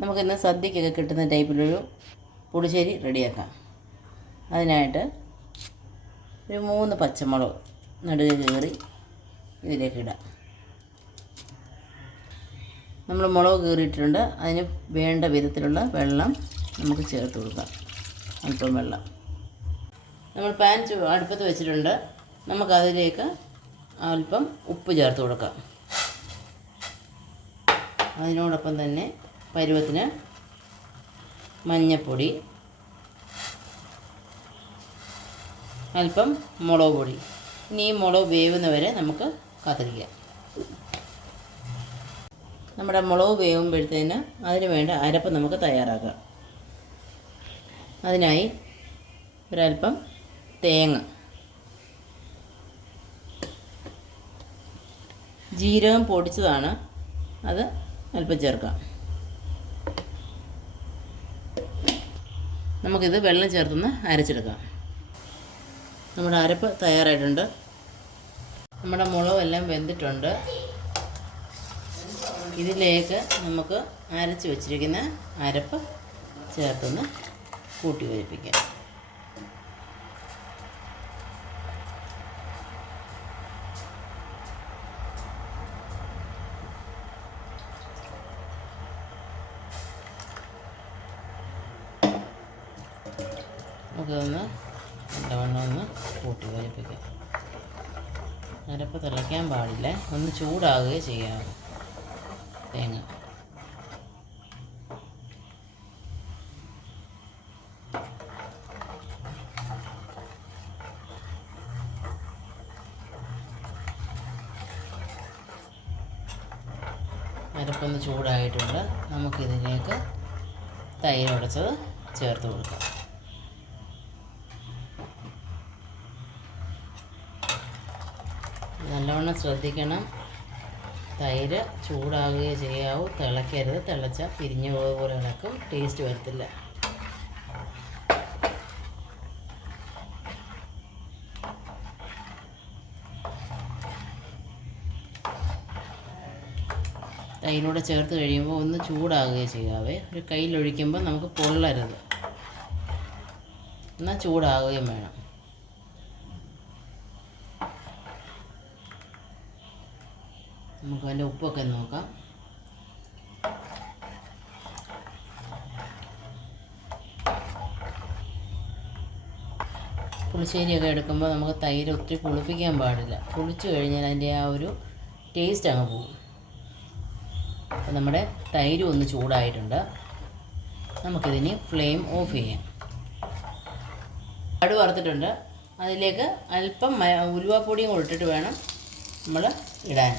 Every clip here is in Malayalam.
നമുക്കിന്ന് സദ്യക്കൊക്കെ കിട്ടുന്ന ടൈപ്പിലൊരു പുളിശ്ശേരി റെഡിയാക്കാം. അതിനായിട്ട് ഒരു 3 പച്ചമുളക് നടുകെ കീറി ഇതിലേക്ക് ഇടാം. നമ്മൾ മുളക് കീറിയിട്ടുണ്ട്. അതിന് വേണ്ട വിധത്തിലുള്ള വെള്ളം നമുക്ക് ചേർത്ത് കൊടുക്കാം. അല്പം വെള്ളം. നമ്മൾ പാൻ അടുപ്പത്ത് വെച്ചിട്ടുണ്ട്. നമുക്കതിലേക്ക് അല്പം ഉപ്പ് ചേർത്ത് കൊടുക്കാം. അതിനോടൊപ്പം തന്നെ പരുവത്തിന് മഞ്ഞൾപ്പൊടി, അല്പം മുളക് പൊടി. ഇനി ഈ മുളക് വേവുന്നവരെ നമുക്ക് കാത്തിരിക്കാം. നമ്മുടെ മുളക് വേവുമ്പോഴത്തേന് അതിന് വേണ്ട അരപ്പ് നമുക്ക് തയ്യാറാക്കാം. അതിനായി ഒരല്പം തേങ്ങ, ജീരകം പൊടിച്ചതാണ്, അത് അല്പം ചേർക്കാം. നമുക്കിത് വെള്ളം ചേർത്തൊന്ന് അരച്ചെടുക്കാം. നമ്മുടെ അരപ്പ് തയ്യാറായിട്ടുണ്ട്. നമ്മുടെ മുളകെല്ലാം വെന്തിട്ടുണ്ട്. ഇതിലേക്ക് നമുക്ക് അരച്ച് വെച്ചിരിക്കുന്ന അരപ്പ് ചേർത്തൊന്ന് കൂട്ടി യോജിപ്പിക്കാം. നമുക്കൊന്ന് നല്ലവണ്ണം ഒന്ന് കൂട്ടി യോജിപ്പിക്കാം. അരപ്പ് തിളയ്ക്കാൻ പാടില്ല, ഒന്ന് ചൂടാകുകയും ചെയ്യാം. തേങ്ങ അരപ്പൊന്ന് ചൂടായിട്ടുണ്ട്. നമുക്കിതിലേക്ക് തൈര് ഉടച്ചത് ചേർത്ത് കൊടുക്കാം. നല്ലവണ്ണം ശ്രദ്ധിക്കണം. തൈര് ചൂടാകുകയേ ചെയ്യാവൂ, തിളയ്ക്കരുത്. തിളച്ചാൽ പിരിഞ്ഞു പോലെ ഇളക്കും, ടേസ്റ്റ് വരത്തില്ല. തൈരിനൂടെ ചേർത്ത് കഴിയുമ്പോൾ ഒന്ന് ചൂടാകുകയേ ചെയ്യാവേ. ഒരു കയ്യിലൊഴിക്കുമ്പോൾ നമുക്ക് പൊള്ളരുത്, എന്നാൽ ചൂടാകുകയും വേണം. നമുക്ക് അതിൻ്റെ ഉപ്പൊക്കെ നോക്കാം. പുളിശ്ശേരിയൊക്കെ എടുക്കുമ്പോൾ നമുക്ക് തൈര് ഒത്തിരി പുളിപ്പിക്കാൻ പാടില്ല. പുളിച്ചു കഴിഞ്ഞാൽ അതിൻ്റെ ആ ഒരു ടേസ്റ്റ് അങ്ങ് പോകും. അപ്പോൾ നമ്മുടെ തൈര് ഒന്ന് ചൂടായിട്ടുണ്ട്. നമുക്കിതിന് ഫ്ലെയിം ഓഫ് ചെയ്യാം. കടുക് വറുത്തിട്ടുണ്ട്. അതിലേക്ക് അല്പം ഉലുവാപ്പൊടിയും കൂടെ ഇട്ടിട്ട് വേണം നമ്മൾ ഇടാൻ.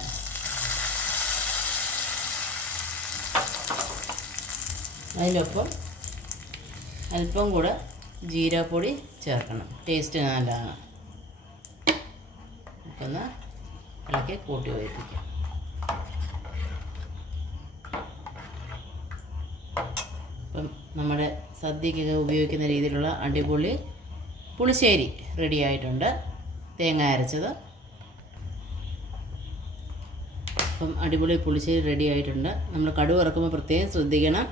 അതിലൊപ്പം അല്പം കൂടെ ജീരകപ്പൊടി ചേർക്കണം, ടേസ്റ്റ് നല്ലതാണ്. ഒന്ന് ഇളക്കി കൂട്ടി യോജിപ്പിക്കാം. അപ്പം നമ്മുടെ സദ്യക്കൊക്കെ ഉപയോഗിക്കുന്ന രീതിയിലുള്ള അടിപൊളി പുളിശ്ശേരി റെഡി ആയിട്ടുണ്ട്. തേങ്ങ അരച്ചത്. അപ്പം അടിപൊളി പുളിശ്ശേരി റെഡി ആയിട്ടുണ്ട്. നമ്മൾ കടുക് വറുക്കുമ്പോൾ പ്രത്യേകം ശ്രദ്ധിക്കണം.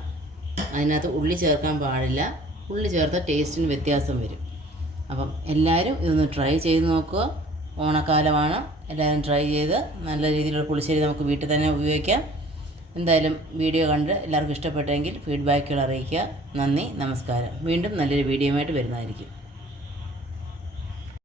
അതിനകത്ത് ഉള്ളി ചേർക്കാൻ പാടില്ല. ഉള്ളി ചേർത്ത ടേസ്റ്റിന് വ്യത്യാസം വരും. അപ്പം എല്ലാവരും ഇതൊന്ന് ട്രൈ ചെയ്ത് നോക്കുക. ഓണക്കാലമാണ്, എല്ലാവരും ട്രൈ ചെയ്ത് നല്ല രീതിയിലുള്ള പുളിശ്ശേരി നമുക്ക് വീട്ടിൽ തന്നെ ഉപയോഗിക്കാം. എന്തായാലും വീഡിയോ കണ്ട് എല്ലാവർക്കും ഇഷ്ടപ്പെട്ടെങ്കിൽ ഫീഡ്ബാക്കുകൾ അറിയിക്കുക. നന്ദി, നമസ്കാരം. വീണ്ടും നല്ലൊരു വീഡിയോയുമായിട്ട് വരുന്നതായിരിക്കും.